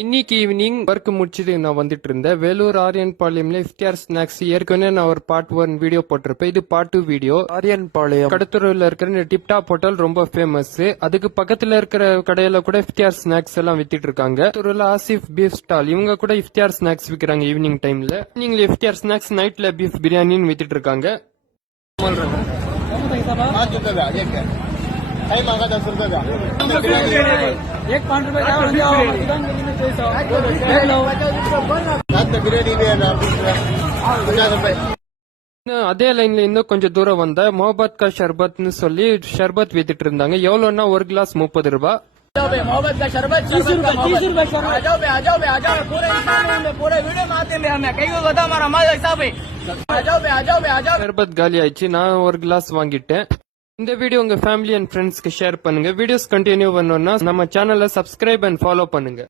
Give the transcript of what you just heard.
இன்னைக்கு evening work முடிச்சுட்டு நான் வந்துட்டு இருந்தேன். வேலூர் ஆரியன் பாளையம்ல இஃப்தியார் ஸ்நாக்ஸ் ஏற்கனவே நான் ஒரு பார்ட் 1 வீடியோ போட்டிருப்பேன். இது பார்ட் 2 வீடியோ. ஆரியன் பாளையம் கடத்தூர்ல இருக்கிற இந்த டிப்டாப் ஹோட்டல் ரொம்ப ஃபேமஸ். அதுக்கு பக்கத்துல இருக்கிற கடையில கூட இஃப்தியார் ஸ்நாக்ஸ் எல்லாம் வித்திட்டு இருக்காங்க. கடத்தூர்ல ஆசிஃப் பீஃப் ஸ்டால் இவங்க கூட இஃப்தியார் ஸ்நாக்ஸ் விக்கிறாங்க ஈவினிங் டைம்ல. ஈவினிங்ல இஃப்தியார் ஸ்நாக்ஸ், நைட்ல பீஃப் பிரியாணின்னு வித்திட்டு இருக்காங்க. एक 5 रुपए का அதே லைன்ல இன்னும் கொஞ்சம் தூரம் வந்த மொஹபத் கா ஷர்பத்னு சொல்லி ஷர்பத் வித்துட்டு இருந்தாங்க. எவ்வளவுன்னா ஒரு கிளாஸ் 30 ரூபாய். मोहब्बत का शरबत 30 रुपए आ जाओ बे, आ जाओ बे, आ जाओ पूरे पूरे वीडियो में आते हैं हमें कहीं को बता हमारा माल हिसाब है आ जाओ बे, आ जाओ बे, आ जाओ. ஷர்பத் காலி ஆயிடுச்சு. நான் ஒரு கிளாஸ் வாங்கிட்டேன். இந்த வீடியோ உங்க ஃபேமிலி அண்ட் ஃப்ரெண்ட்ஸ்க்கு ஷேர் பண்ணுங்க. வீடியோஸ் கண்டினியூ பண்ணணும்னா நம்ம சேனலை சப்ஸ்கிரைப் அண்ட் ஃபாலோ பண்ணுங்க.